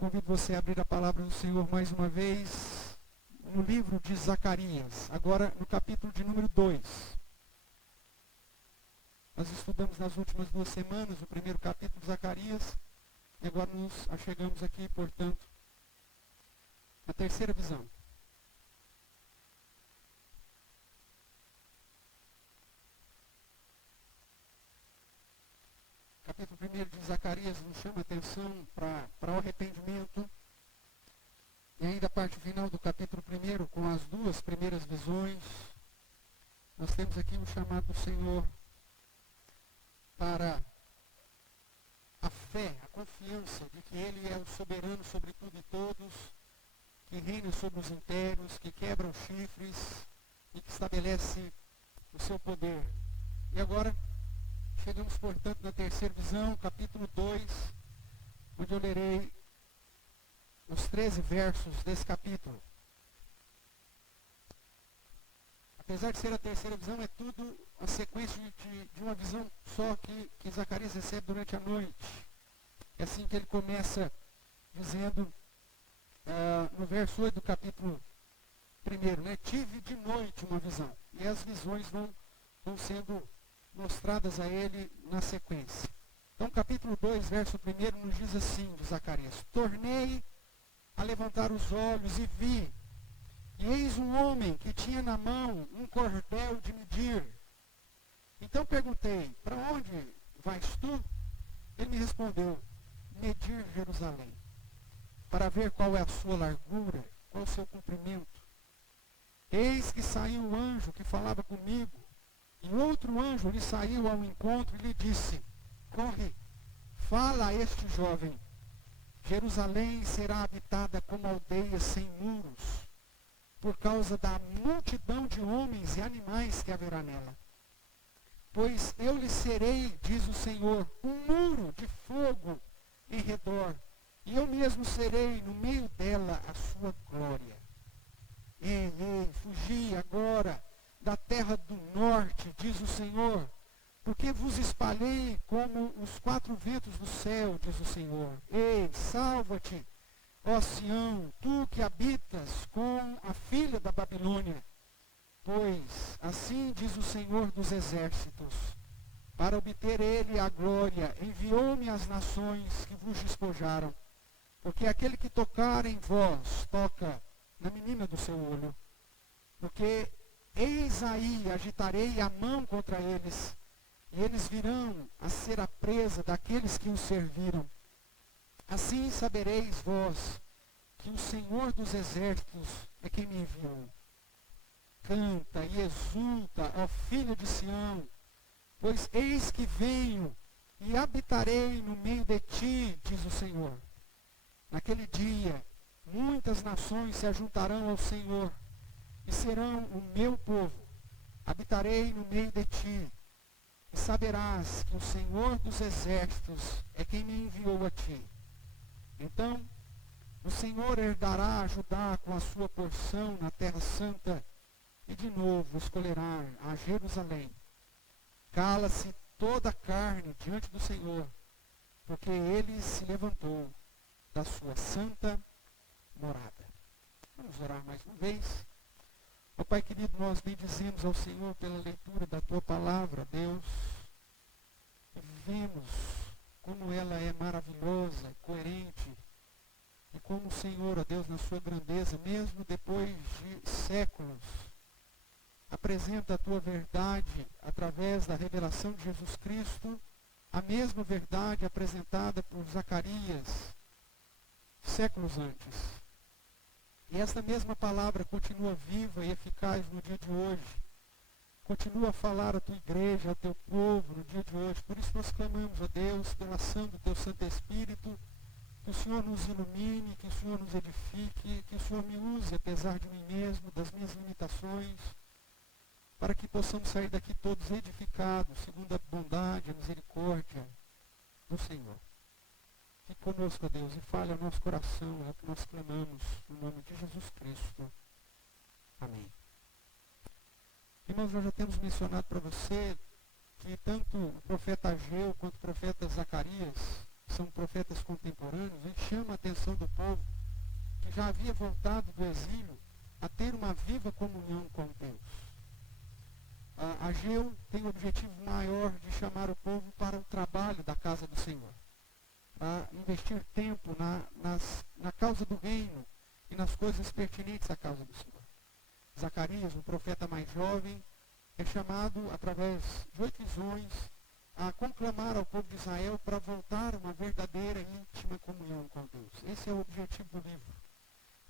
convido você a abrir a palavra do Senhor mais uma vez no livro de Zacarias, agora no capítulo de número 2. Nós estudamos nas últimas 2 semanas o primeiro capítulo de Zacarias e agora nos achegamos aqui, portanto, na terceira visão. Capítulo 1 de Zacarias nos chama a atenção para o arrependimento. E ainda a parte final do capítulo 1, com as 2 primeiras visões, nós temos aqui um chamado do Senhor para a fé, a confiança de que Ele é o soberano sobre tudo e todos, que reina sobre os impérios, que quebra os chifres e que estabelece o seu poder. E agora chegamos, portanto, na terceira visão, capítulo 2, onde eu lerei os 13 versos desse capítulo. Apesar de ser a terceira visão, é tudo a sequência de uma visão só que Zacarias recebe durante a noite. É assim que ele começa dizendo, no verso 8 do capítulo 1, né? Tive de noite uma visão. E as visões vão sendo mostradas a ele na sequência. Então, capítulo 2, verso 1, nos diz assim, de Zacarias: tornei a levantar os olhos e vi, e eis um homem que tinha na mão um cordel de medir. Então perguntei: para onde vais tu? Ele me respondeu: medir Jerusalém, para ver qual é a sua largura, qual o seu comprimento. Eis que saiu o anjo que falava comigo, e outro anjo lhe saiu ao encontro e lhe disse: corre, fala a este jovem, Jerusalém será habitada como aldeia sem muros, por causa da multidão de homens e animais que haverá nela. Pois eu lhe serei, diz o Senhor, um muro de fogo em redor, e eu mesmo serei no meio dela a sua glória. Ei, fugi agora da terra do norte, diz o Senhor, porque vos espalhei como os 4 ventos do céu, diz o Senhor. Ei, salva-te, ó Sião, tu que habitas com a filha da Babilônia. Pois assim diz o Senhor dos exércitos: para obter ele a glória, enviou-me às nações que vos despojaram. Porque aquele que tocar em vós, toca na menina do seu olho. Porque eis aí, agitarei a mão contra eles, e eles virão a ser a presa daqueles que os serviram. Assim sabereis vós que o Senhor dos exércitos é quem me enviou. Canta e exulta, ó filho de Sião, pois eis que venho e habitarei no meio de ti, diz o Senhor. Naquele dia, muitas nações se ajuntarão ao Senhor, e serão o meu povo. Habitarei no meio de ti, e saberás que o Senhor dos exércitos é quem me enviou a ti. Então, o Senhor herdará Judá com a sua porção na terra santa, e de novo escolherá a Jerusalém. Cala-se toda a carne diante do Senhor, porque ele se levantou da sua santa morada. Vamos orar mais uma vez. Ó Pai querido, nós bendizemos ao Senhor pela leitura da Tua palavra, Deus. E vemos como ela é maravilhosa, coerente, e como o Senhor, ó Deus, na sua grandeza, mesmo depois de séculos, apresenta a Tua verdade através da revelação de Jesus Cristo, a mesma verdade apresentada por Zacarias séculos antes. E esta mesma palavra continua viva e eficaz no dia de hoje. Continua a falar à Tua igreja, ao Teu povo no dia de hoje. Por isso nós clamamos a Deus, pela ação do Teu Santo Espírito, que o Senhor nos ilumine, que o Senhor nos edifique, que o Senhor me use, apesar de mim mesmo, das minhas limitações, para que possamos sair daqui todos edificados, segundo a bondade e a misericórdia do Senhor. Fique conosco, Deus, e fale ao nosso coração, é o que nós clamamos, no nome de Jesus Cristo. Amém. Irmãos, nós já temos mencionado para você que tanto o profeta Ageu quanto o profeta Zacarias são profetas contemporâneos, ele chama a atenção do povo que já havia voltado do exílio a ter uma viva comunhão com Deus. Ageu tem o objetivo maior de chamar o povo para o trabalho da casa do Senhor, para investir tempo na causa do reino e nas coisas pertinentes à causa do Senhor. Zacarias, o profeta mais jovem, é chamado, através de 8 visões, a conclamar ao povo de Israel para voltar a uma verdadeira e íntima comunhão com Deus. Esse é o objetivo do livro.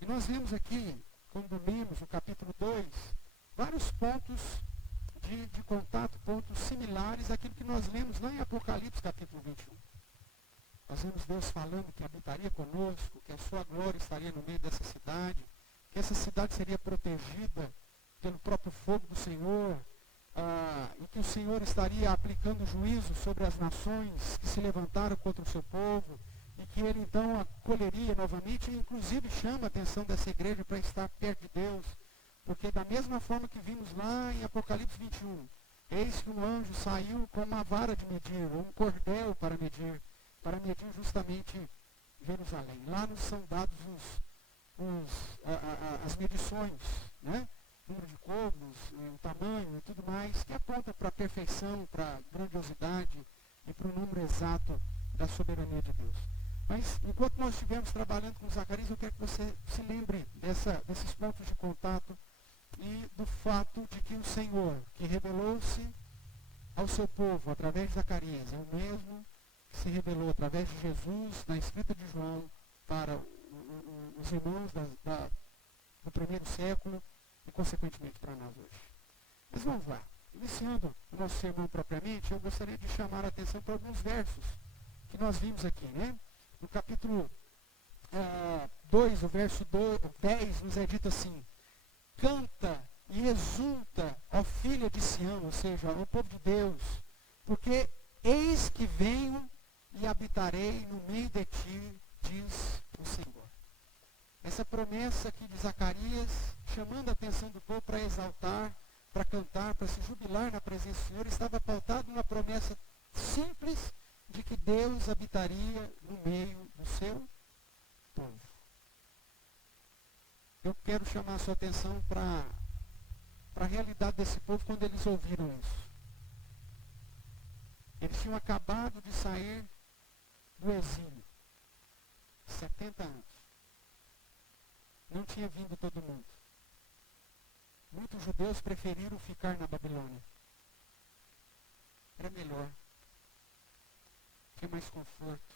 E nós vemos aqui, quando lemos o capítulo 2, vários pontos de contato, pontos similares àquilo que nós lemos lá em Apocalipse, capítulo 21. Nós vemos Deus falando que habitaria conosco, que a sua glória estaria no meio dessa cidade, que essa cidade seria protegida pelo próprio fogo do Senhor, e que o Senhor estaria aplicando juízo sobre as nações que se levantaram contra o seu povo, e que ele então acolheria novamente, e inclusive chama a atenção dessa igreja para estar perto de Deus, porque da mesma forma que vimos lá em Apocalipse 21, eis que um anjo saiu com uma vara de medir, ou um cordel para medir justamente Jerusalém. Lá nos são dados as medições, né? Número de côvados, o tamanho e tudo mais, que aponta para a perfeição, para a grandiosidade e para o número exato da soberania de Deus. Mas, enquanto nós estivemos trabalhando com Zacarias, eu quero que você se lembre desses pontos de contato e do fato de que o Senhor, que revelou-se ao seu povo através de Zacarias, é o mesmo que se revelou através de Jesus, na escrita de João, para os irmãos do primeiro século e, consequentemente, para nós hoje. Mas vamos lá. Iniciando o nosso sermão propriamente, eu gostaria de chamar a atenção para alguns versos que nós vimos aqui, né? No capítulo 2, o verso 10, nos é dito assim: canta e exulta, ó filha de Sião, ou seja, ó povo de Deus, porque eis que venho e habitarei no meio de ti, diz o Senhor. Essa promessa aqui de Zacarias, chamando a atenção do povo para exaltar, para cantar, para se jubilar na presença do Senhor, estava pautado numa promessa simples de que Deus habitaria no meio do seu povo. Eu quero chamar a sua atenção para a realidade desse povo quando eles ouviram isso. Eles tinham acabado de sair do exílio. 70 anos. Não tinha vindo todo mundo. Muitos judeus preferiram ficar na Babilônia. Era melhor. Tinha mais conforto.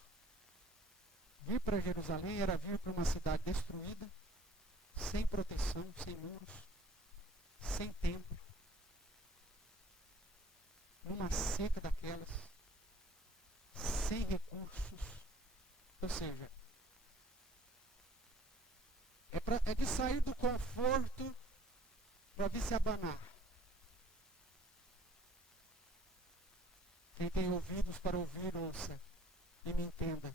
Vir para Jerusalém era vir para uma cidade destruída, sem proteção, sem muros, sem templo, numa seca daquelas, sem recursos. Ou seja, é de sair do conforto para vir se abanar. Quem tem ouvidos para ouvir, ouça e me entenda.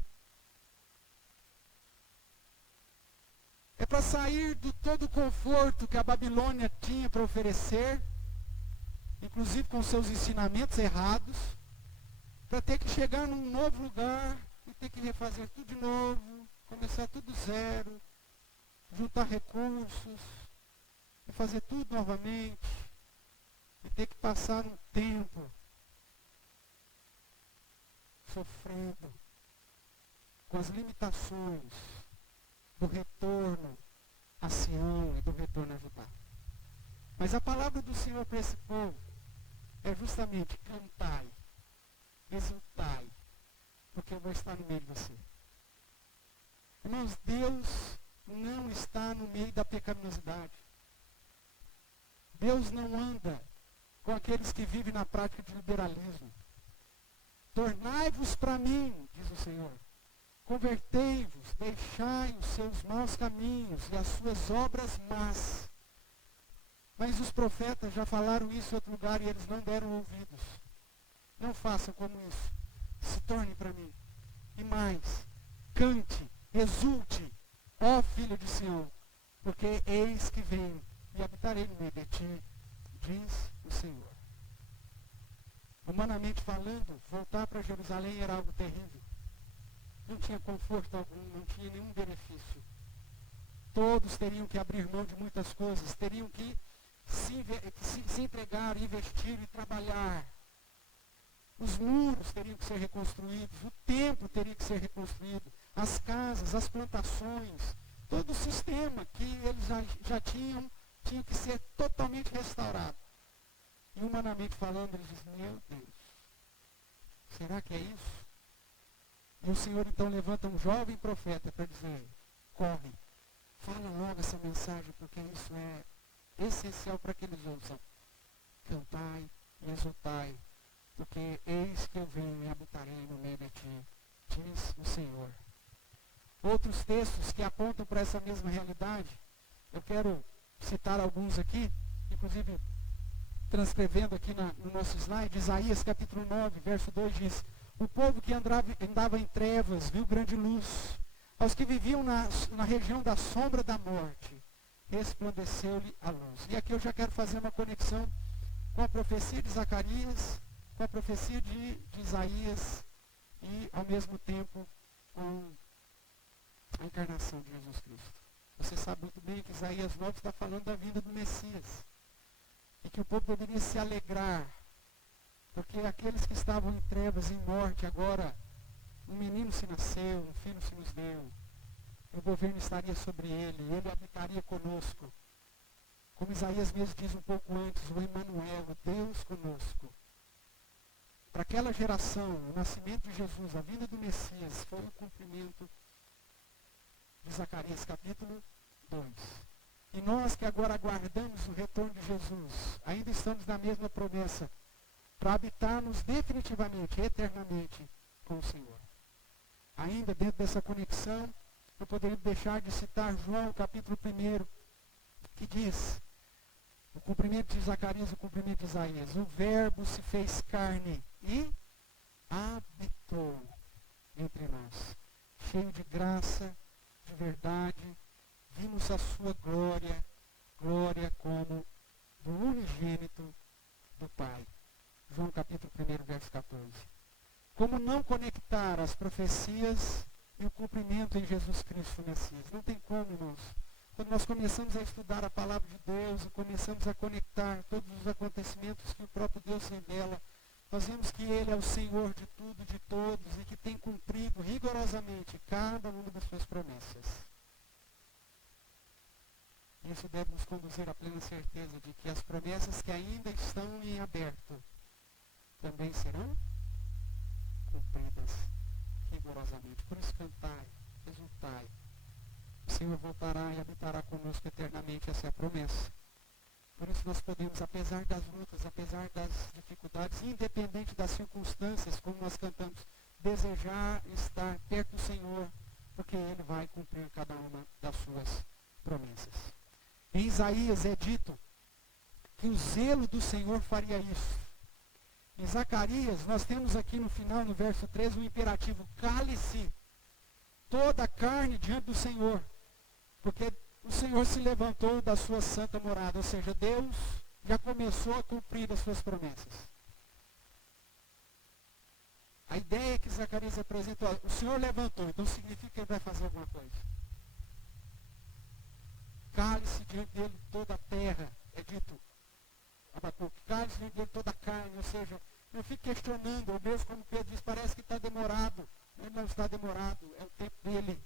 É para sair do todo o conforto que a Babilônia tinha para oferecer, inclusive com seus ensinamentos errados, para ter que chegar num novo lugar e ter que refazer tudo de novo, começar tudo do zero, juntar recursos, e fazer tudo novamente, e ter que passar um tempo sofrendo com as limitações do retorno a Sião e do retorno a Judá. Mas a palavra do Senhor para esse povo é justamente: cantai, exultai, porque eu vou estar no meio de você. Irmãos, Deus não está no meio da pecaminosidade. Deus não anda com aqueles que vivem na prática de liberalismo. Tornai-vos para mim, diz o Senhor. Convertei-vos, deixai os seus maus caminhos e as suas obras más. Mas os profetas já falaram isso em outro lugar e eles não deram ouvidos. Não façam como isso. Se tornem para mim. E mais, cante, exulte, ó filho de Sião, porque eis que venho e habitarei no meio de ti, diz o Senhor. Humanamente falando, voltar para Jerusalém era algo terrível. não tinha conforto algum, não tinha nenhum benefício. Todos teriam que abrir mão de muitas coisas, teriam que se entregar, investir e trabalhar. Os muros teriam que ser reconstruídos, o templo teria que ser reconstruído, as casas, as plantações, todo o sistema que eles já tinham, tinha que ser totalmente restaurado. E humanamente falando, eles dizem, meu Deus, será que é isso? E o Senhor então levanta um jovem profeta para dizer, corre, fala logo essa mensagem, porque isso é essencial para que eles ouçam. Cantai e exultai, porque eis que eu venho e habitarei no meio de ti, diz o Senhor. Outros textos que apontam para essa mesma realidade, eu quero citar alguns aqui, inclusive transcrevendo aqui no nosso slide, Isaías capítulo 9, verso 2 diz, o povo que andava em trevas viu grande luz, aos que viviam na região da sombra da morte, resplandeceu-lhe a luz. E aqui eu já quero fazer uma conexão com a profecia de Zacarias, com a profecia de Isaías e, ao mesmo tempo, com a encarnação de Jesus Cristo. Você sabe muito bem que Isaías 9 está falando da vinda do Messias. E que o povo deveria se alegrar, porque aqueles que estavam em trevas e em morte, agora um menino se nasceu, um filho se nos deu. O governo estaria sobre ele habitaria conosco. Como Isaías mesmo diz um pouco antes, o Emmanuel, o Deus conosco. Para aquela geração, o nascimento de Jesus, a vinda do Messias, foi o cumprimento de Zacarias capítulo 2. E nós que agora aguardamos o retorno de Jesus, ainda estamos na mesma promessa, para habitarmos definitivamente, eternamente com o Senhor. Ainda dentro dessa conexão, eu poderia deixar de citar João capítulo 1, que diz, o cumprimento de Zacarias e o cumprimento de Isaías, o verbo se fez carne e habitou entre nós, cheio de graça, de verdade, vimos a sua glória, glória como do unigênito do Pai. João capítulo 1, verso 14. Como não conectar as profecias e o cumprimento em Jesus Cristo Messias? Não tem como, irmãos. Quando nós começamos a estudar a palavra de Deus e começamos a conectar todos os acontecimentos que o próprio Deus revela, nós vemos que Ele é o Senhor de tudo, de todos, e que tem cumprido rigorosamente cada uma das suas promessas. Isso deve nos conduzir à plena certeza de que as promessas que ainda estão em aberto também serão cumpridas rigorosamente. Por isso cantai, exultai. O Senhor voltará e habitará conosco eternamente, essa é a promessa. Por isso nós podemos, apesar das lutas, apesar das dificuldades, independente das circunstâncias, como nós cantamos, desejar estar perto do Senhor, porque Ele vai cumprir cada uma das suas promessas. Em Isaías é dito que o zelo do Senhor faria isso. Em Zacarias, nós temos aqui no final, no verso 13, o imperativo, cale-se toda a carne diante do Senhor, porque o Senhor se levantou da sua santa morada, ou seja, Deus já começou a cumprir as suas promessas. A ideia que Zacarias apresenta, o Senhor levantou, então significa que Ele vai fazer alguma coisa. Cale-se diante dele toda a terra, é dito, Abacuque, cale-se diante dele toda a carne, ou seja, eu fico questionando, ou mesmo como Pedro diz, parece que está demorado. Ele não está demorado, é o tempo dele.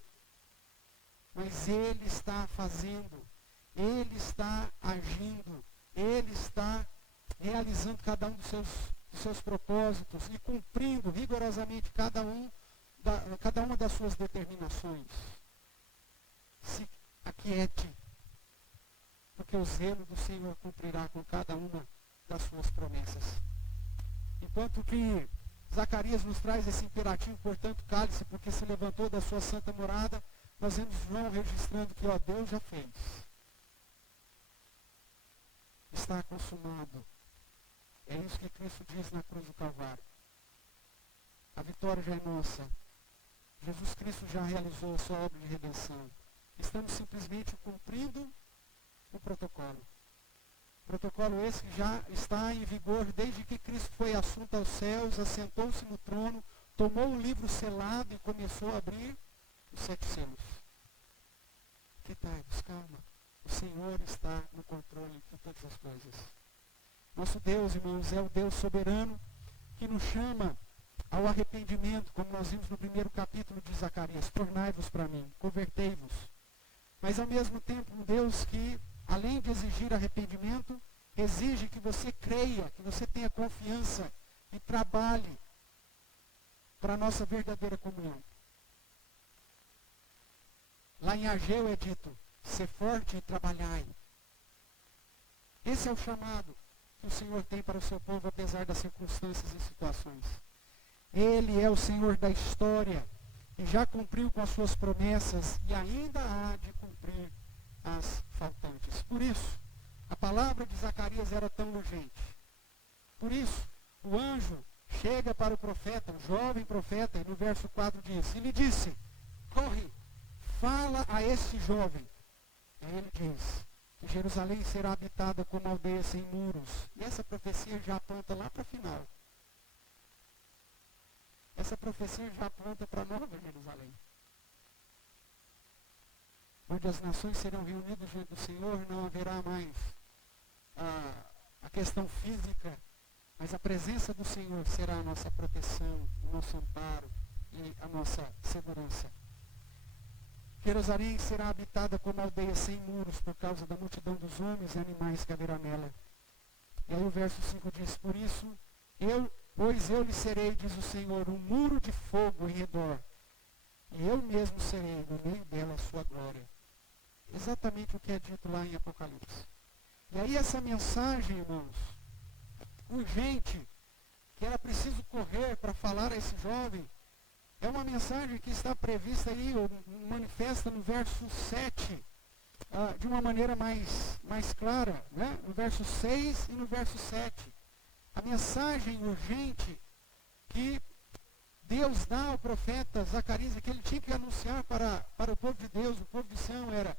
Mas Ele está fazendo, Ele está agindo, Ele está realizando cada um dos seus propósitos e cumprindo rigorosamente cada uma das suas determinações. Se aquiete, porque o zelo do Senhor cumprirá com cada uma das suas promessas. Enquanto que Zacarias nos traz esse imperativo, portanto, cale-se, porque se levantou da sua santa morada, nós vemos João registrando que, Deus já fez. Está consumado. É isso que Cristo diz na cruz do Calvário. A vitória já é nossa. Jesus Cristo já realizou a sua obra de redenção. Estamos simplesmente cumprindo o protocolo. Protocolo esse que já está em vigor desde que Cristo foi assunto aos céus, assentou-se no trono, tomou o livro selado e começou a abrir os 7 selos. Quietai-vos, calma. O Senhor está no controle de todas as coisas. Nosso Deus, irmãos, é o Deus soberano que nos chama ao arrependimento, como nós vimos no primeiro capítulo de Zacarias. Tornai-vos para mim, convertei-vos. Mas ao mesmo tempo, um Deus que, além de exigir arrependimento, exige que você creia, que você tenha confiança e trabalhe para a nossa verdadeira comunhão. Lá em Ageu é dito, ser forte e trabalhai. Esse é o chamado que o Senhor tem para o seu povo, apesar das circunstâncias e situações. Ele é o Senhor da história e já cumpriu com as suas promessas e ainda há de cumprir as faltantes. Por isso, a palavra de Zacarias era tão urgente. Por isso, o anjo chega para o profeta, o jovem profeta, e no verso 4 diz, e lhe disse, corre, fala a este jovem. E ele diz que Jerusalém será habitada como aldeia sem muros. E essa profecia já aponta lá para o final. Essa profecia já aponta para a nova Jerusalém. Onde as nações serão reunidas diante do Senhor, não haverá mais a questão física, mas a presença do Senhor será a nossa proteção, o nosso amparo e a nossa segurança. Jerusalém será habitada como aldeia sem muros por causa da multidão dos homens e animais que haverá nela. E aí o verso 5 diz, por isso, pois eu lhe serei, diz o Senhor, um muro de fogo em redor, e eu mesmo serei no meio dela a sua glória. Exatamente o que é dito lá em Apocalipse. E aí essa mensagem, irmãos, urgente, que era preciso correr para falar a esse jovem, é uma mensagem que está prevista aí, ou manifesta no verso 7, de uma maneira mais clara, né? No verso 6 e no verso 7. A mensagem urgente que Deus dá ao profeta Zacarias, que ele tinha que anunciar para o povo de Deus, o povo de Sião, era,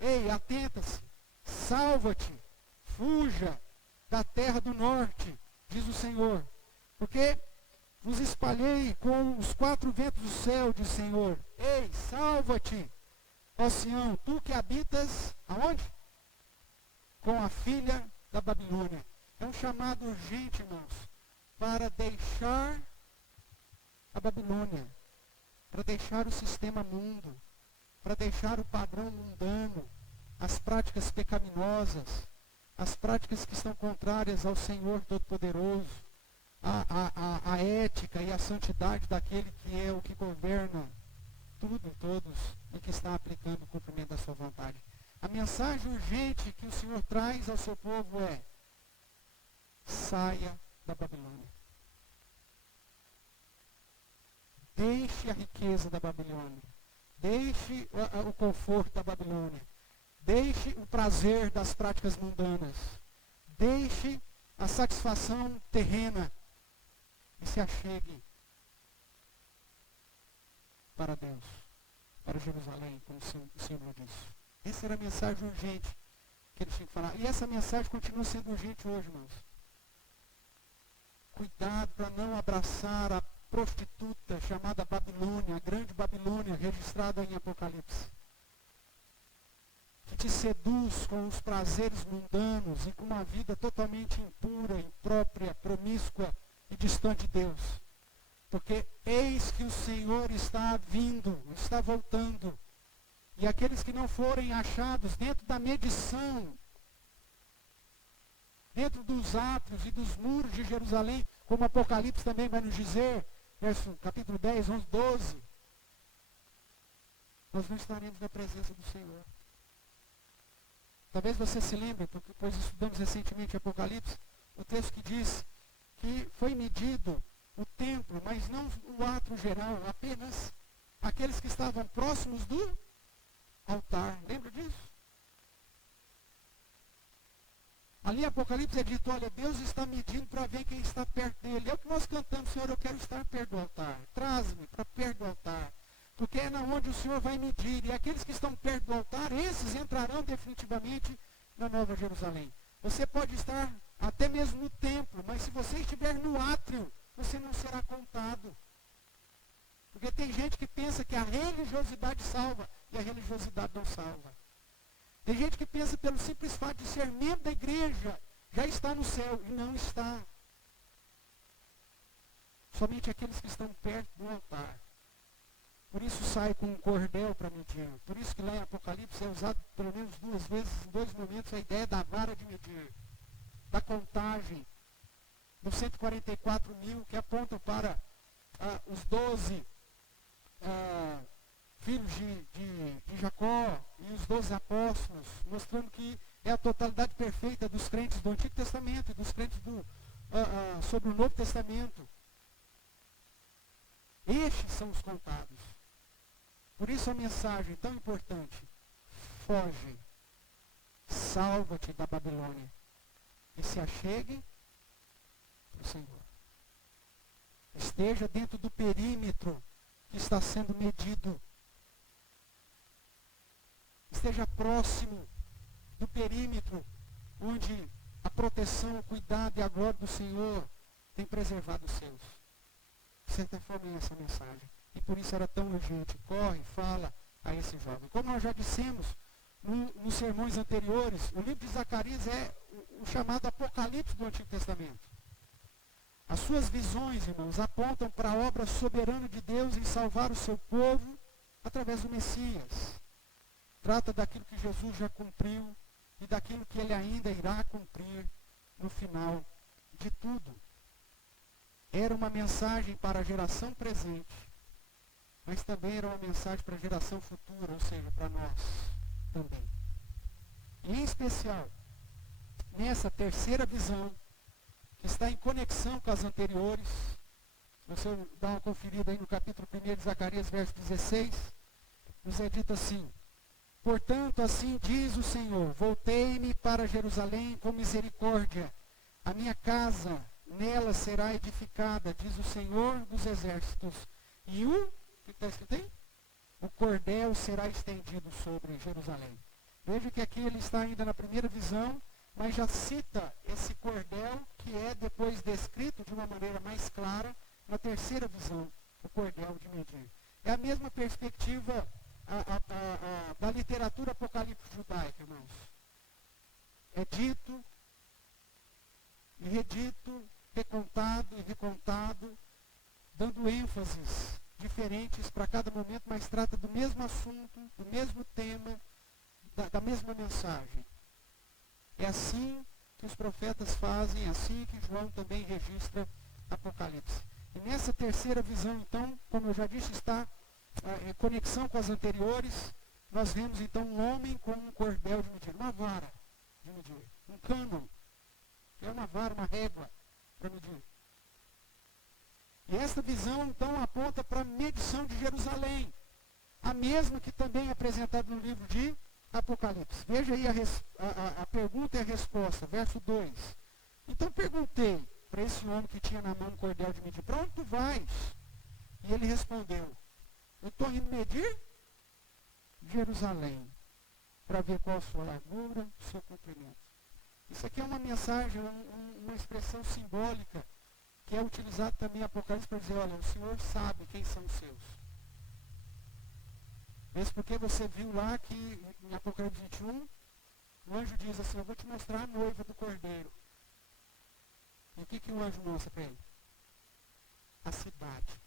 ei, atenta-se, salva-te, fuja da terra do norte, diz o Senhor, porque vos espalhei com os 4 ventos do céu, diz o Senhor. Ei, salva-te, ó Sião, tu que habitas, aonde? Com a filha da Babilônia. É um chamado urgente, irmãos, para deixar a Babilônia, para deixar o sistema mundo, para deixar o padrão mundano, as práticas pecaminosas, as práticas que estão contrárias ao Senhor Todo-Poderoso, a ética e a santidade daquele que é o que governa tudo e todos e que está aplicando o cumprimento da sua vontade. A mensagem urgente que o Senhor traz ao seu povo é: saia da Babilônia. Deixe a riqueza da Babilônia. Deixe o conforto da Babilônia. Deixe o prazer das práticas mundanas. Deixe a satisfação terrena e se achegue para Deus, para Jerusalém, como o Senhor disse. Essa era a mensagem urgente que ele tinha que falar. E essa mensagem continua sendo urgente hoje, irmãos. Cuidado para não abraçar a prostituta chamada Babilônia, a grande Babilônia, registrada em Apocalipse, que te seduz com os prazeres mundanos e com uma vida totalmente impura, imprópria, promíscua e distante de Deus. Porque eis que o Senhor está vindo, está voltando. E aqueles que não forem achados dentro da medição, dentro dos átrios e dos muros de Jerusalém, como Apocalipse também vai nos dizer, capítulo 10, 11, 12, nós não estaremos na presença do Senhor. Talvez você se lembre, porque pois estudamos recentemente Apocalipse, o texto que diz que foi medido o templo, mas não o átrio geral, apenas aqueles que estavam próximos do altar. Lembra disso? Ali em Apocalipse é dito, olha, Deus está medindo para ver quem está perto dele. É o que nós cantamos, Senhor, eu quero estar perto do altar. Traz-me para perto do altar. Porque é na onde o Senhor vai medir. E aqueles que estão perto do altar, esses entrarão definitivamente na Nova Jerusalém. Você pode estar até mesmo no templo, mas se você estiver no átrio, você não será contado. Porque tem gente que pensa que a religiosidade salva e a religiosidade não salva. Tem gente que pensa pelo simples fato de ser membro da igreja, já está no céu, e não está. Somente aqueles que estão perto do altar. Por isso sai com um cordel para medir. Por isso que lá em Apocalipse é usado pelo menos 2 vezes, em 2 momentos, a ideia da vara de medir, da contagem, dos 144 mil que apontam para os 12 filhos de Jacó e os 12 apóstolos, mostrando que é a totalidade perfeita dos crentes do Antigo Testamento e dos crentes sobre o Novo Testamento. Estes são os contados. Por isso a mensagem tão importante: foge, salva-te da Babilônia e se achegue ao Senhor. Esteja dentro do perímetro que está sendo medido. Esteja próximo do perímetro onde a proteção, o cuidado e a glória do Senhor tem preservado os seus. De certa forma é essa mensagem. E por isso era tão urgente. Corre, fala a esse jovem. Como nós já dissemos nos sermões anteriores, o livro de Zacarias é o chamado Apocalipse do Antigo Testamento. As suas visões, irmãos, apontam para a obra soberana de Deus em salvar o seu povo através do Messias. Trata daquilo que Jesus já cumpriu e daquilo que ele ainda irá cumprir no final de tudo. Era uma mensagem para a geração presente, mas também era uma mensagem para a geração futura, ou seja, para nós também. E em especial, nessa terceira visão, que está em conexão com as anteriores, você dá uma conferida aí no capítulo 1 de Zacarias, verso 16, nos é dito assim: portanto, assim diz o Senhor, voltei-me para Jerusalém com misericórdia, a minha casa nela será edificada, diz o Senhor dos exércitos, e o que está escrito aí? O cordel será estendido sobre Jerusalém. Veja que aqui ele está ainda na primeira visão, mas já cita esse cordel que é depois descrito de uma maneira mais clara na terceira visão, o cordel de medir. É a mesma perspectiva da literatura apocalíptica judaica, irmãos. É dito e redito, recontado e recontado, dando ênfases diferentes para cada momento, mas trata do mesmo assunto, do mesmo tema, da mesma mensagem. É assim que os profetas fazem, é assim que João também registra Apocalipse. E nessa terceira visão, então, como eu já disse, está em conexão com as anteriores. Nós vemos então um homem com um cordel de medir, uma vara de medir, um cânon, que é uma vara, uma régua para medir. E esta visão então aponta para a medição de Jerusalém, a mesma que também é apresentada no livro de Apocalipse. Veja aí a pergunta e a resposta, verso 2. Então perguntei para esse homem que tinha na mão um cordel de medir, para onde tu vais? E ele respondeu, eu estou indo medir Jerusalém, para ver qual a sua largura, o seu comprimento. Isso aqui é uma mensagem, uma expressão simbólica, que é utilizado também em Apocalipse para dizer, olha, o Senhor sabe quem são os seus. Mesmo porque você viu lá que em Apocalipse 21, o anjo diz assim, eu vou te mostrar a noiva do cordeiro. E o que o anjo mostra para ele? A cidade.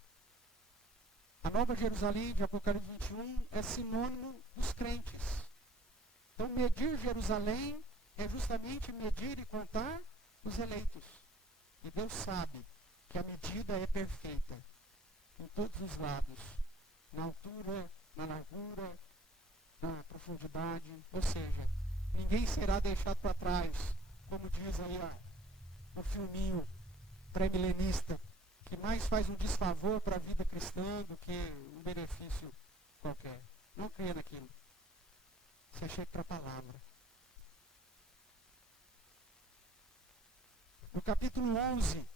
A Nova Jerusalém de Apocalipse 21 é sinônimo dos crentes. Então medir Jerusalém é justamente medir e contar os eleitos. E Deus sabe que a medida é perfeita em todos os lados, na altura, na largura, na profundidade, ou seja, ninguém será deixado para trás, como diz aí o filminho pré-milenista, que mais faz um desfavor para a vida cristã do que um benefício qualquer. Não creia naquilo. Se achegue para a palavra. No capítulo 11,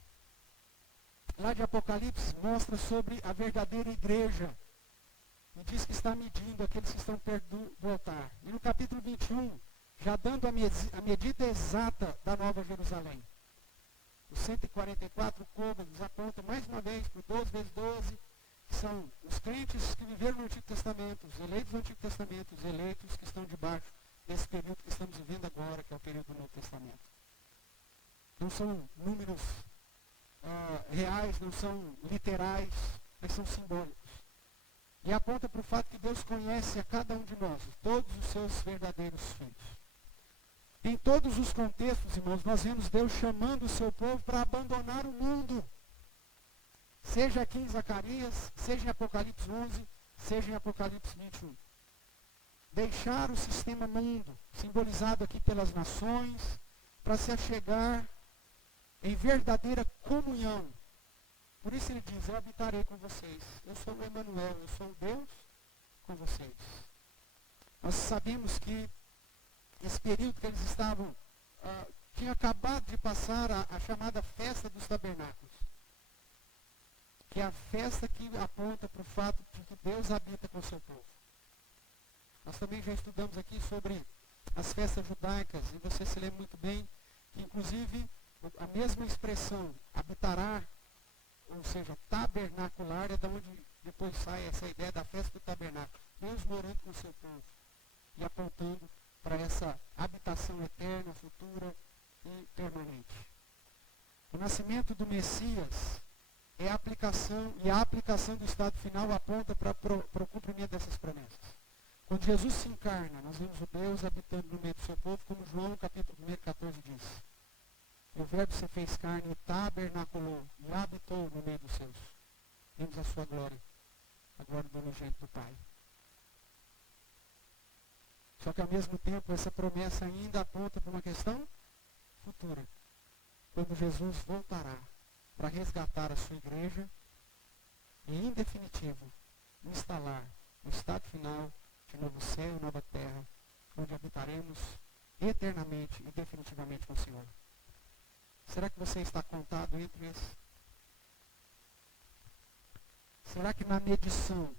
lá de Apocalipse, mostra sobre a verdadeira igreja. E diz que está medindo aqueles que estão perto do altar. E no capítulo 21, já dando a medida exata da Nova Jerusalém. Os 144 côvados apontam mais uma vez para o 12 vezes 12, que são os crentes que viveram no Antigo Testamento, os eleitos do Antigo Testamento, os eleitos que estão debaixo desse período que estamos vivendo agora, que é o período do Novo Testamento. Não são números reais, não são literais, mas são simbólicos. E aponta para o fato que Deus conhece a cada um de nós, todos os seus verdadeiros filhos. Em todos os contextos, irmãos, nós vemos Deus chamando o seu povo para abandonar o mundo. Seja aqui em Zacarias, seja em Apocalipse 11, seja em Apocalipse 21. Deixar o sistema mundo, simbolizado aqui pelas nações, para se achegar em verdadeira comunhão. Por isso ele diz, eu habitarei com vocês. Eu sou o Emanuel, eu sou o Deus com vocês. Nós sabemos que esse período que eles estavam, tinha acabado de passar a chamada Festa dos Tabernáculos. Que é a festa que aponta para o fato de que Deus habita com o seu povo. Nós também já estudamos aqui sobre as festas judaicas, e você se lembra muito bem que, inclusive, a mesma expressão, habitará, ou seja, tabernacular, é da onde depois sai essa ideia da festa do tabernáculo. Deus morando com o seu povo e apontando para essa habitação eterna, futura e permanente. O nascimento do Messias é a aplicação, e a aplicação do estado final aponta para o cumprimento dessas promessas. Quando Jesus se encarna, nós vemos o Deus habitando no meio do seu povo, como João capítulo 1, 14 diz. O verbo se fez carne e tabernaculou e habitou no meio dos seus. Vimos a sua glória, a glória do unigênito do Pai. Só que ao mesmo tempo essa promessa ainda aponta para uma questão futura. Quando Jesus voltará para resgatar a sua igreja e, em definitivo, instalar o estado final de novo céu e nova terra, onde habitaremos eternamente e definitivamente com o Senhor. Será que você está contado entre esses? Será que na medição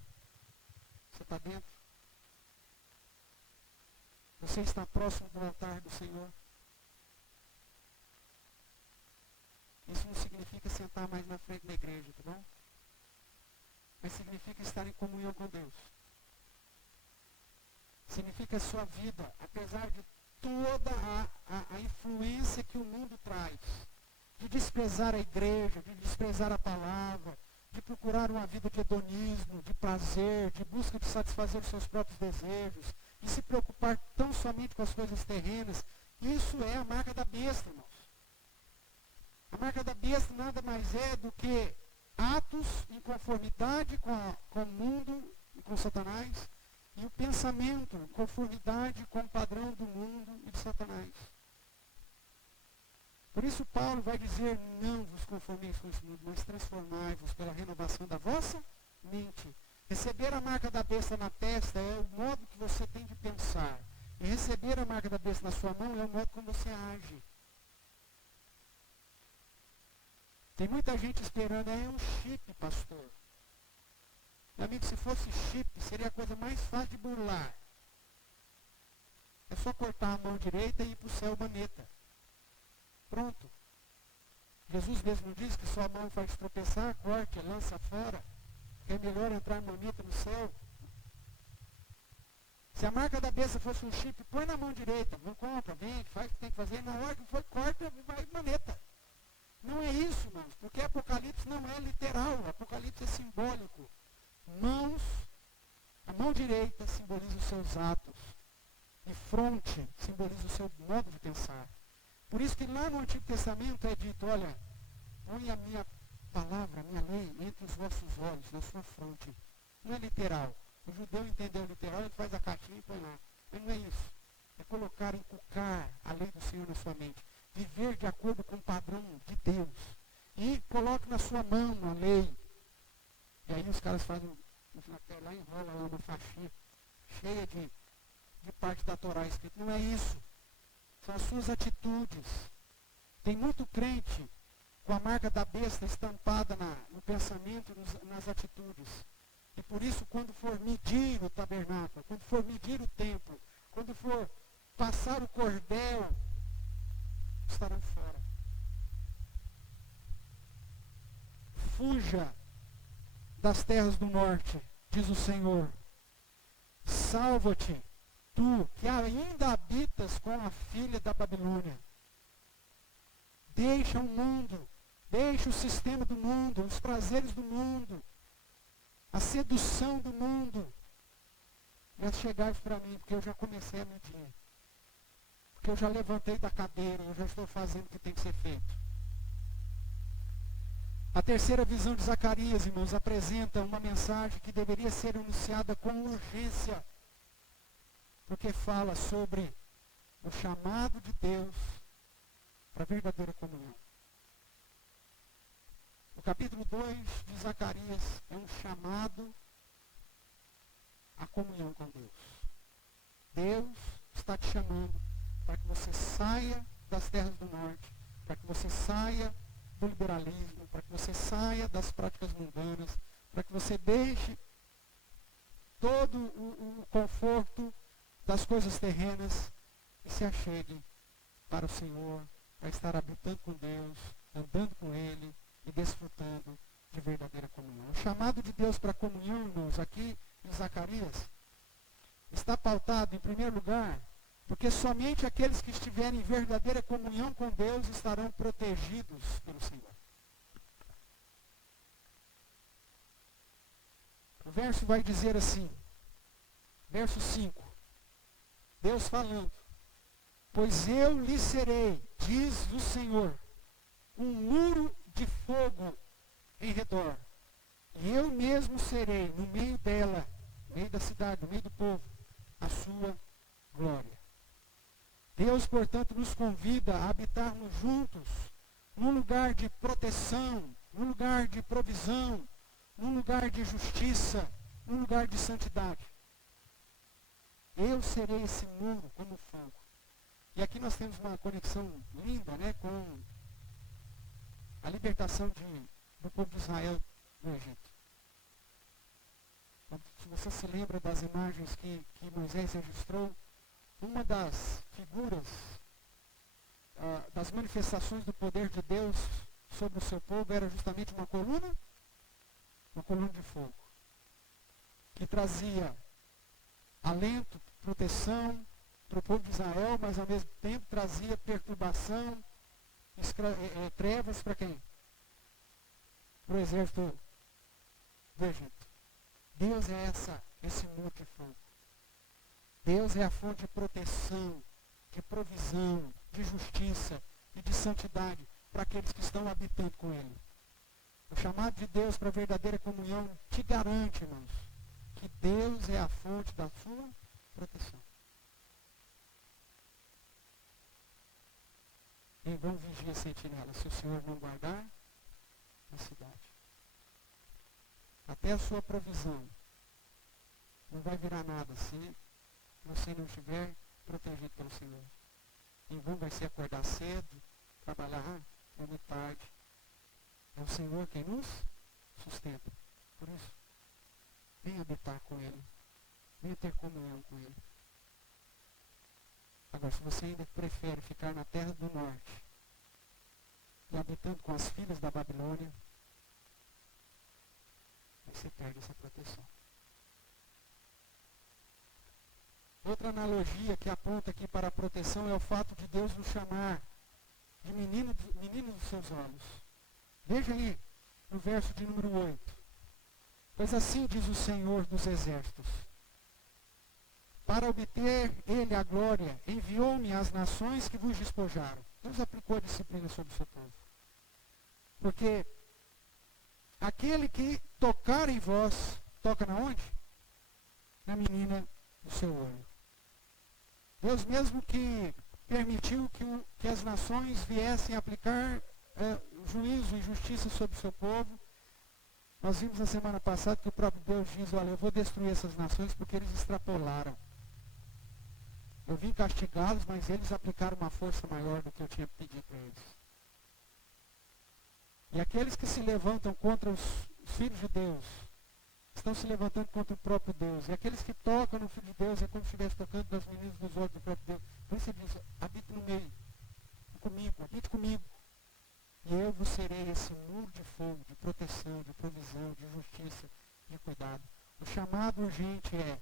você está dentro? Você está próximo do altar do Senhor? Isso não significa sentar mais na frente da igreja, tá bom? Mas significa estar em comunhão com Deus. Significa a sua vida, apesar de toda a influência que o mundo traz, de desprezar a igreja, de desprezar a palavra, de procurar uma vida de hedonismo, de prazer, de busca de satisfazer os seus próprios desejos, de se preocupar tão somente com as coisas terrenas. Isso é a marca da besta, irmãos. A marca da besta nada mais é do que atos em conformidade com o mundo e com Satanás, e o pensamento em conformidade com o padrão do mundo e de Satanás. Por isso Paulo vai dizer, não vos conformeis com esse mundo, mas transformai-vos pela renovação da vossa mente. Receber a marca da besta na testa é o modo que você tem de pensar. E receber a marca da besta na sua mão é o modo como você age. Tem muita gente esperando, é um chip, pastor. Meu amigo, se fosse chip, seria a coisa mais fácil de burlar. É só cortar a mão direita e ir para o céu maneta. Pronto. Jesus mesmo diz que sua mão faz tropeçar, corte, lança fora. Que é melhor entrar maneta no céu. Se a marca da besta fosse um chip, põe na mão direita. Não compra, vende, faz o que tem que fazer. Na hora que for, corta, vai maneta. Não é isso, irmãos, porque Apocalipse não é literal, Apocalipse é simbólico. A mão direita simboliza os seus atos, e fronte simboliza o seu modo de pensar. Por isso que lá no Antigo Testamento é dito, olha, põe a minha palavra, a minha lei, entre os vossos olhos, na sua fronte. Não é literal. O judeu entendeu literal, ele faz a caixinha e põe lá. Mas não é isso. É colocar, inculcar a lei do Senhor na sua mente. Viver de acordo com o padrão de Deus. E coloque na sua mão a lei. E aí os caras fazem, até lá enrola lá uma faixinha cheia de parte da Torá escrita. Não é isso. São as suas atitudes. Tem muito crente com a marca da besta estampada no pensamento, nas atitudes. E por isso, quando for medir o tabernáculo, quando for medir o templo, quando for passar o cordel, estarão fora. Fuja das terras do norte, diz o Senhor. Salva-te, tu que ainda habitas com a filha da Babilônia. Deixa o mundo, deixa o sistema do mundo, os prazeres do mundo, a sedução do mundo. E chegares para mim, porque eu já comecei a medir. Porque eu já levantei da cadeira, eu já estou fazendo o que tem que ser feito. A terceira visão de Zacarias, irmãos, apresenta uma mensagem que deveria ser anunciada com urgência. Porque fala sobre o chamado de Deus para a verdadeira comunhão. O capítulo 2 de Zacarias é um chamado à comunhão com Deus. Deus está te chamando para que você saia das terras do norte, para que você saia do liberalismo, para que você saia das práticas mundanas, para que você deixe todo o conforto das coisas terrenas e se achegue para o Senhor, para estar habitando com Deus, andando com Ele e desfrutando de verdadeira comunhão. O chamado de Deus para a comunhão, irmãos, aqui em Zacarias, está pautado, em primeiro lugar, porque somente aqueles que estiverem em verdadeira comunhão com Deus estarão protegidos pelo Senhor. O verso vai dizer assim, verso 5, Deus falando: pois eu lhe serei, diz o Senhor, um muro de fogo em redor, e eu mesmo serei no meio dela, no meio da cidade, no meio do povo, a sua glória. Deus, portanto, nos convida a habitarmos juntos num lugar de proteção, num lugar de provisão, num lugar de justiça, num lugar de santidade. Eu serei esse muro como fogo. E aqui nós temos uma conexão linda, né, com a libertação do povo de Israel no Egito. Se você se lembra das imagens que Moisés registrou, uma das figuras, das manifestações do poder de Deus sobre o seu povo era justamente uma coluna de fogo, que trazia alento, proteção para o povo de Israel, mas ao mesmo tempo trazia perturbação, trevas para quem? Para o exército do Egito. Deus é esse muro de fogo. Deus é a fonte de proteção, de provisão, de justiça e de santidade para aqueles que estão habitando com Ele. O chamado de Deus para a verdadeira comunhão te garante, irmãos, que Deus é a fonte da sua proteção. Em vão vigia a sentinela, se o Senhor não guardar a cidade. Até a sua provisão não vai virar nada se você não estiver protegido pelo Senhor. Em vão vai ser acordar cedo, trabalhar de tarde. É o Senhor quem nos sustenta. Por isso, venha habitar com Ele. Venha ter comunhão com Ele. Agora, se você ainda prefere ficar na terra do norte e habitando com as filhas da Babilônia, você perde essa proteção. Outra analogia que aponta aqui para a proteção é o fato de Deus nos chamar de menino dos seus olhos. Veja aí no verso de número 8. Pois assim diz o Senhor dos Exércitos: para obter Ele a glória, enviou-me às nações que vos despojaram. Deus aplicou a disciplina sobre o seu povo. Porque aquele que tocar em vós, toca na onde? Na menina do seu olho. Deus mesmo que permitiu que as nações viessem aplicar juízo e justiça sobre o seu povo. Nós vimos na semana passada que o próprio Deus diz: olha, eu vou destruir essas nações porque eles extrapolaram. Eu vim castigá-los, mas eles aplicaram uma força maior do que eu tinha pedido para eles. E aqueles que se levantam contra os filhos de Deus, estão se levantando contra o próprio Deus. E aqueles que tocam no Filho de Deus é como se estivesse tocando nas meninas dos olhos do próprio Deus. Por isso ele diz: habite no meio, comigo, habite comigo. E eu vos serei esse muro de fogo, de proteção, de provisão, de justiça, de cuidado. O chamado urgente é: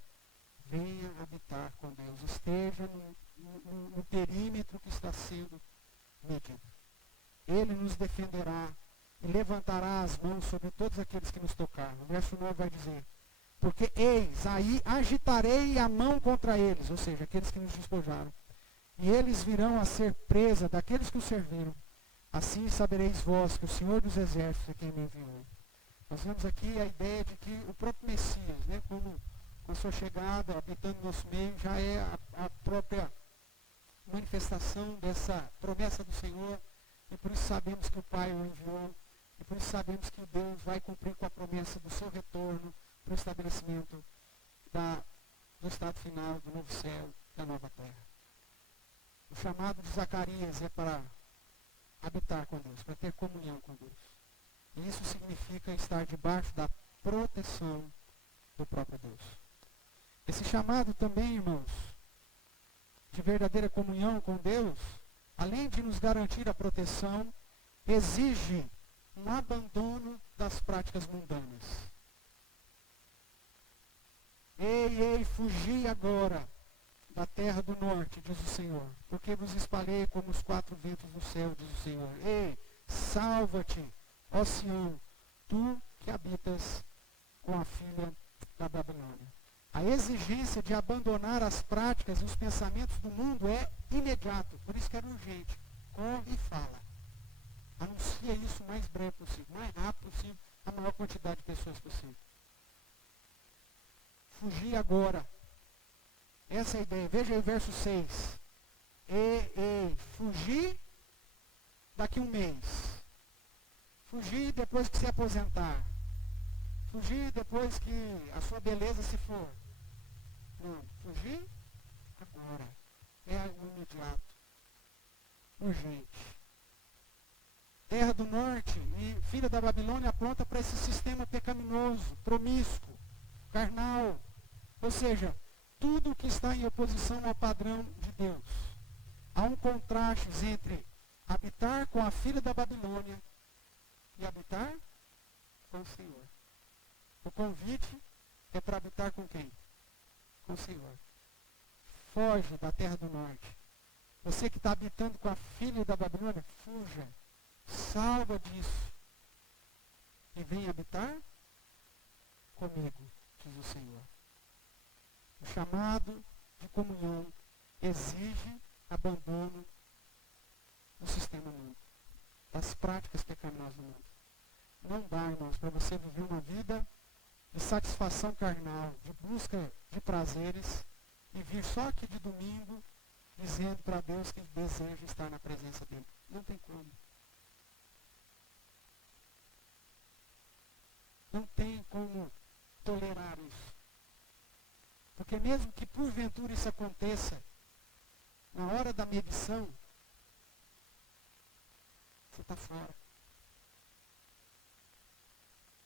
venha habitar com Deus. Esteja no perímetro que está sendo medido. Ele nos defenderá e levantará as mãos sobre todos aqueles que nos tocaram. O verso 9 vai dizer: porque eis, aí agitarei a mão contra eles, ou seja, aqueles que nos despojaram, e eles virão a ser presa daqueles que o serviram. Assim sabereis vós que o Senhor dos Exércitos é quem me enviou. Nós vemos aqui a ideia de que o próprio Messias, como com a sua chegada, habitando no nosso meio, já é a própria manifestação dessa promessa do Senhor, e por isso sabemos que o Pai o enviou, e por isso sabemos que Deus vai cumprir com a promessa do seu retorno para o estabelecimento do estado final, do novo céu, da nova terra. O chamado de Zacarias é para habitar com Deus, para ter comunhão com Deus. E isso significa estar debaixo da proteção do próprio Deus. Esse chamado também, irmãos, de verdadeira comunhão com Deus, além de nos garantir a proteção, exige um abandono das práticas mundanas. Ei, fugi agora da terra do norte, diz o Senhor, porque vos espalhei como os quatro ventos do céu, diz o Senhor. Ei, salva-te, ó Sião, tu que habitas com a filha da Babilônia. A exigência de abandonar as práticas e os pensamentos do mundo é imediato, por isso que era urgente. Corre e fala. Anuncia isso o mais breve possível, o mais rápido possível, a maior quantidade de pessoas possível. Fugir agora. Essa é a ideia. Veja aí o verso 6. Fugir daqui a um mês. Fugir depois que se aposentar. Fugir depois que a sua beleza se for. Não, fugir agora. É o imediato. Urgente. Terra do norte e filha da Babilônia aponta para esse sistema pecaminoso, promíscuo, carnal. Ou seja, tudo que está em oposição ao padrão de Deus. Há um contraste entre habitar com a filha da Babilônia e habitar com o Senhor. O convite é para habitar com quem? Com o Senhor. Foge da terra do norte. Você que está habitando com a filha da Babilônia, fuja. Salva disso. E vem habitar comigo, diz o Senhor. O chamado de comunhão exige abandono do sistema mundo, das práticas pecaminosas do mundo. Não dá, irmãos, para você viver uma vida de satisfação carnal, de busca de prazeres, e vir só aqui de domingo dizendo para Deus que deseja estar na presença dele. Não tem como. Não tem como tolerar isso. Porque mesmo que porventura isso aconteça, na hora da medição, você está fora.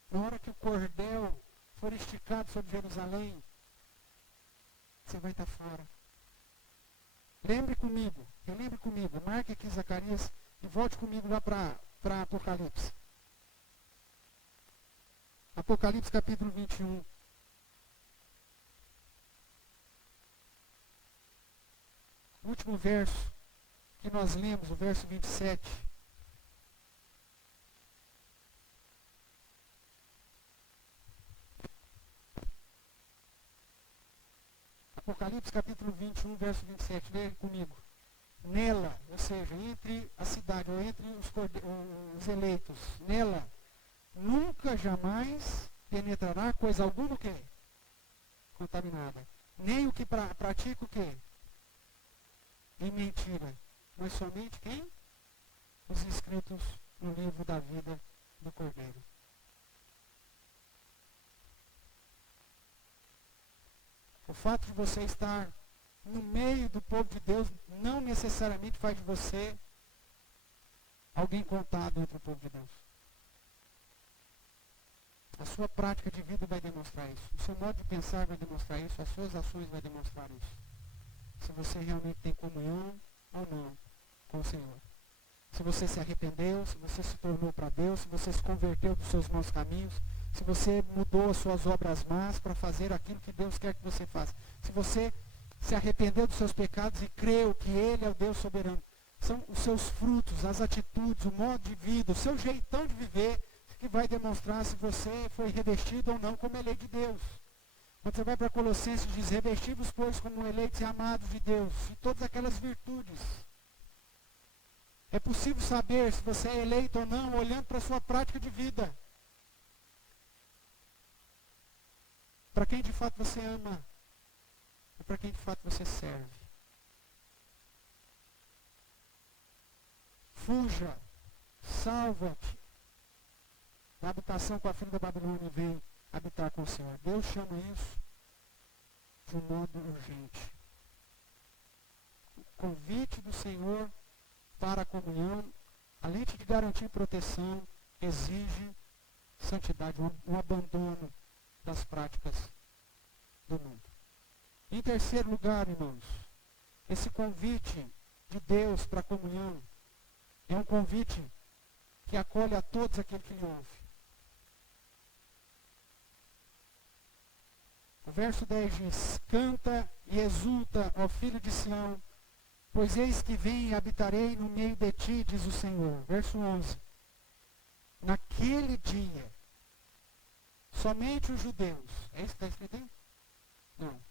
Na hora que o cordel for esticado sobre Jerusalém, você vai estar fora. Lembre comigo, marque aqui Zacarias e volte comigo lá para Apocalipse. Apocalipse capítulo 21. O último verso que nós lemos, o verso 27. Apocalipse capítulo 21, verso 27. Leia comigo. Nela, ou seja, entre a cidade, ou entre os eleitos, nela, nunca jamais penetrará coisa alguma o quê? Contaminada. Nem o que pratica o quê? Em mentira. Mas somente quem? Os inscritos no livro da vida do Cordeiro. O fato de você estar no meio do povo de Deus não necessariamente faz de você alguém contado entre o povo de Deus. A sua prática de vida vai demonstrar isso. O seu modo de pensar vai demonstrar isso. As suas ações vão demonstrar isso. Se você realmente tem comunhão ou não com o Senhor. Se você se arrependeu, se você se tornou para Deus, se você se converteu dos seus maus caminhos, se você mudou as suas obras más para fazer aquilo que Deus quer que você faça. Se você se arrependeu dos seus pecados e creu que Ele é o Deus soberano. São os seus frutos, as atitudes, o modo de vida, o seu jeitão de viver que vai demonstrar se você foi revestido ou não como eleito de Deus. Quando você vai para Colossenses, diz, revestivos, pois, como eleitos e amados de Deus, e todas aquelas virtudes. É possível saber se você é eleito ou não, olhando para a sua prática de vida. Para quem de fato você ama, e para quem de fato você serve. Fuja, salva-te da habitação com a filha da Babilônia e vem habitar com o Senhor. Deus chama isso de um modo urgente. O convite do Senhor para a comunhão, além de garantir proteção, exige santidade, um abandono das práticas do mundo. Em terceiro lugar, irmãos, esse convite de Deus para a comunhão é um convite que acolhe a todos aqueles que lhe ouvem. O verso 10 diz, canta e exulta, ó filho de Sião, pois eis que vem e habitarei no meio de ti, diz o Senhor. Verso 11, naquele dia, somente os judeus, é isso que está escrito aí? Não.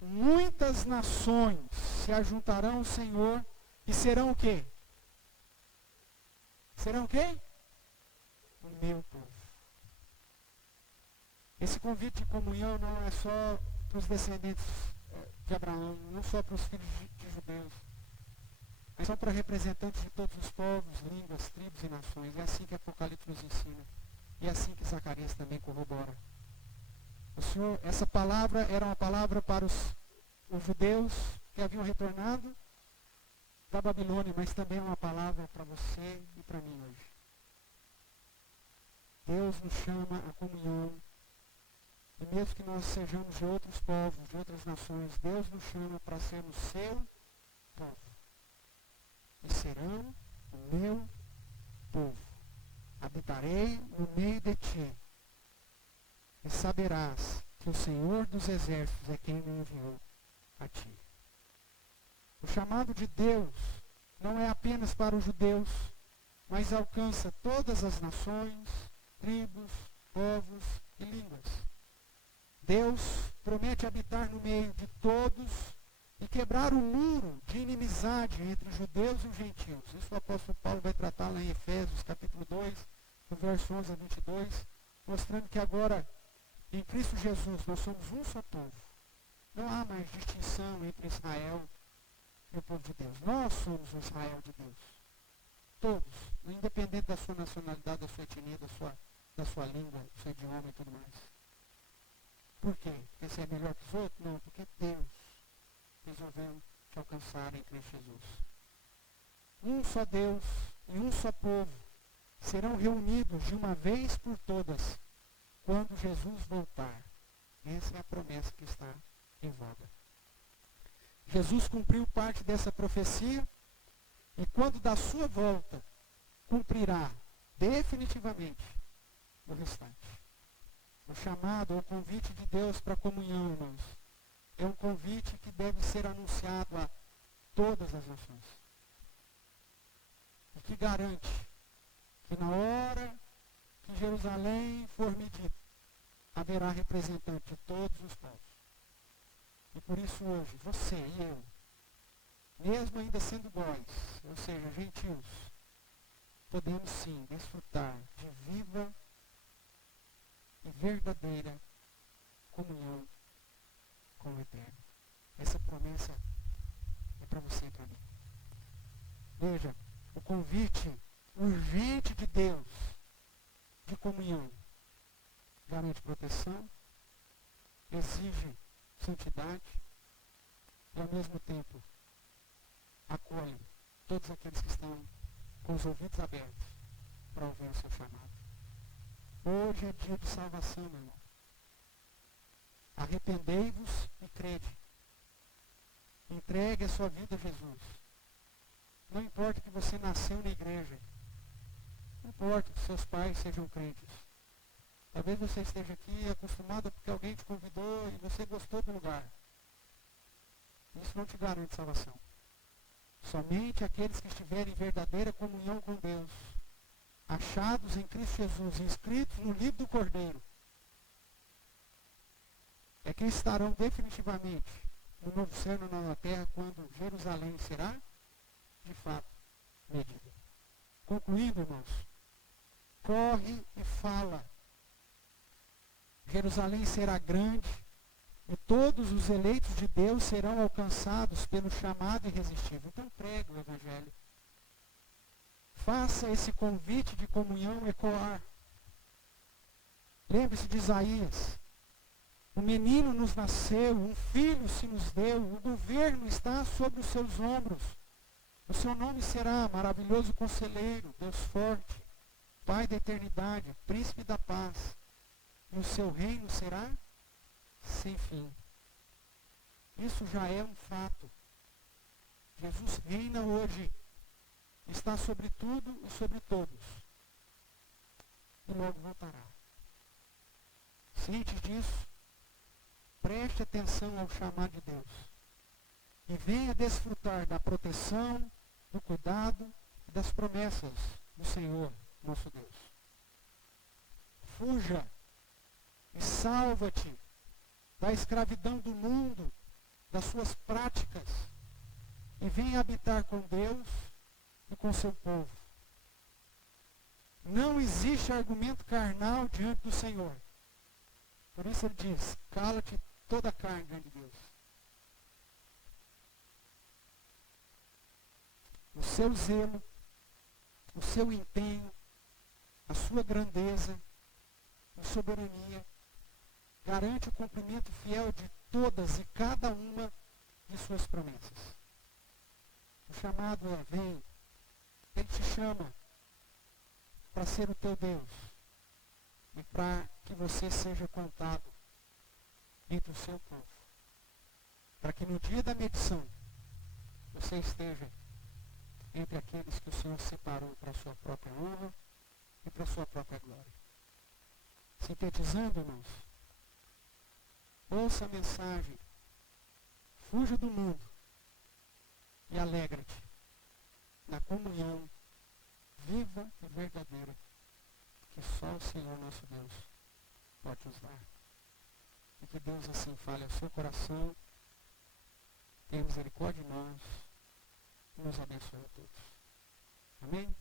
Muitas nações se ajuntarão ao Senhor e serão o quê? Serão o quê? O meu povo. Esse convite de comunhão não é só para os descendentes de Abraão, não só para os filhos de judeus, mas só para representantes de todos os povos, línguas, tribos e nações. É assim que Apocalipse nos ensina. E é assim que Zacarias também corrobora. O Senhor, essa palavra era uma palavra para os judeus que haviam retornado da Babilônia, mas também é uma palavra para você e para mim hoje. Deus nos chama à comunhão. E mesmo que nós sejamos de outros povos, de outras nações, Deus nos chama para sermos seu povo. E serão o meu povo. Habitarei no meio de ti. E saberás que o Senhor dos Exércitos é quem me enviou a ti. O chamado de Deus não é apenas para os judeus, mas alcança todas as nações, tribos, povos e línguas. Deus promete habitar no meio de todos e quebrar o muro de inimizade entre os judeus e os gentios. Isso o apóstolo Paulo vai tratar lá em Efésios, capítulo 2, no verso 11 a 22, mostrando que agora, em Cristo Jesus, nós somos um só povo. Não há mais distinção entre Israel e o povo de Deus. Nós somos o Israel de Deus. Todos, independente da sua nacionalidade, da sua etnia, da sua língua, do seu idioma e tudo mais. Por quê? Porque você é melhor que os outros? Não, porque Deus resolveu te alcançar em Cristo Jesus. Um só Deus e um só povo serão reunidos de uma vez por todas quando Jesus voltar. Essa é a promessa que está em voga. Jesus cumpriu parte dessa profecia e quando da sua volta cumprirá definitivamente o restante. O chamado, o convite de Deus para a comunhão, irmãos, é um convite que deve ser anunciado a todas as nações. E que garante que na hora que Jerusalém for medida, haverá representante de todos os povos. E por isso hoje, você e eu, mesmo ainda sendo iguais, ou seja, gentios, podemos sim desfrutar de viva e verdadeira comunhão com o Eterno. Essa promessa é para você e para mim. Veja, o convite urgente de Deus de comunhão garante proteção, exige santidade e ao mesmo tempo acolhe todos aqueles que estão com os ouvidos abertos para ouvir o seu chamado. Hoje é dia de salvação, meu irmão. Arrependei-vos e crede. Entregue a sua vida a Jesus. Não importa que você nasceu na igreja. Não importa que seus pais sejam crentes. Talvez você esteja aqui acostumado porque alguém te convidou e você gostou do lugar. Isso não te garante salvação. Somente aqueles que estiverem em verdadeira comunhão com Deus, achados em Cristo Jesus, inscritos no livro do Cordeiro, é que estarão definitivamente no novo céu e na nova terra, quando Jerusalém será, de fato, medida. Concluindo, irmãos, corre e fala. Jerusalém será grande e todos os eleitos de Deus serão alcançados pelo chamado irresistível. Então pregue o Evangelho. Faça esse convite de comunhão ecoar. Lembre-se de Isaías. O menino nos nasceu, um filho se nos deu, o governo está sobre os seus ombros. O seu nome será Maravilhoso Conselheiro, Deus Forte, Pai da Eternidade, Príncipe da Paz. E o seu reino será sem fim. Isso já é um fato. Jesus reina hoje, está sobre tudo e sobre todos. E logo voltará. Ciente disso, preste atenção ao chamado de Deus. E venha desfrutar da proteção, do cuidado e das promessas do Senhor, nosso Deus. Fuja e salva-te da escravidão do mundo, das suas práticas, e venha habitar com Deus e com seu povo. Não existe argumento carnal diante do Senhor. Por isso ele diz, cala-te toda a carne diante de Deus. O seu zelo, o seu empenho, a sua grandeza e soberania garante o cumprimento fiel de todas e cada uma de suas promessas. O chamado é, vem, ele te chama para ser o teu Deus e para que você seja contado entre o seu povo. Para que no dia da medição você esteja entre aqueles que o Senhor separou para a sua própria honra e para a sua própria glória. Sintetizando, irmãos, ouça a mensagem, fuja do mundo e alegra-te na comunhão viva e verdadeira que só o Senhor nosso Deus pode nos dar. E que Deus assim fale ao seu coração, tenha misericórdia de nós e nos abençoe a todos. Amém?